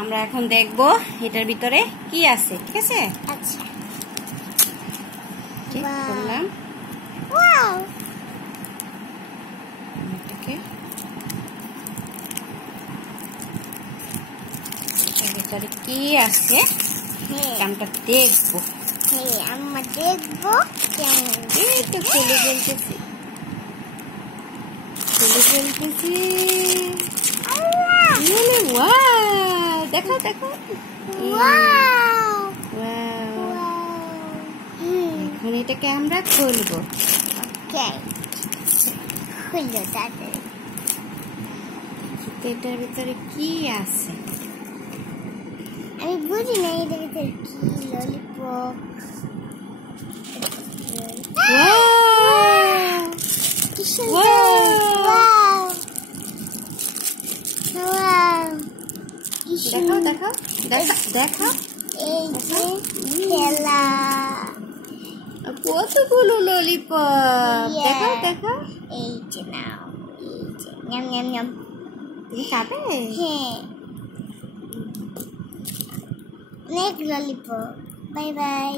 আমরা এখন দেখব এটার ভিতরে কি আছে, ঠিক আছে? আচ্ছা, ঠিক করলাম। ওয়াও, এটাকে এটার ভিতরে কি আছে হ্যাঁ আমরা দেখবো। হ্যাঁ, আমরা দেখবো কেমন। এই তো খুলে ফেলতেছি, ওয়াও, দেখো দেখো, ওয়াও, ওয়াও। হুম, এখন এটাকে আমরা খুলবো। ওকে, খুললো তাদের। এটার ভিতরে কি আছে? আমি বুঝি না এটার ভিতরে কি। ললিপপ, ওয়াও, কি সুন্দর, ওয়াও, ওয়াও, কি দেখো সুন্দর। দেখো দেখো দেখো, এই যে খেলা, কতগুলো ললিপপ, দেখো দেখো। এই যে নাও, এই যে ñam ñam ñam। তুমি খাবে? হ্যাঁ, অনেক ললিপপ। Bye bye.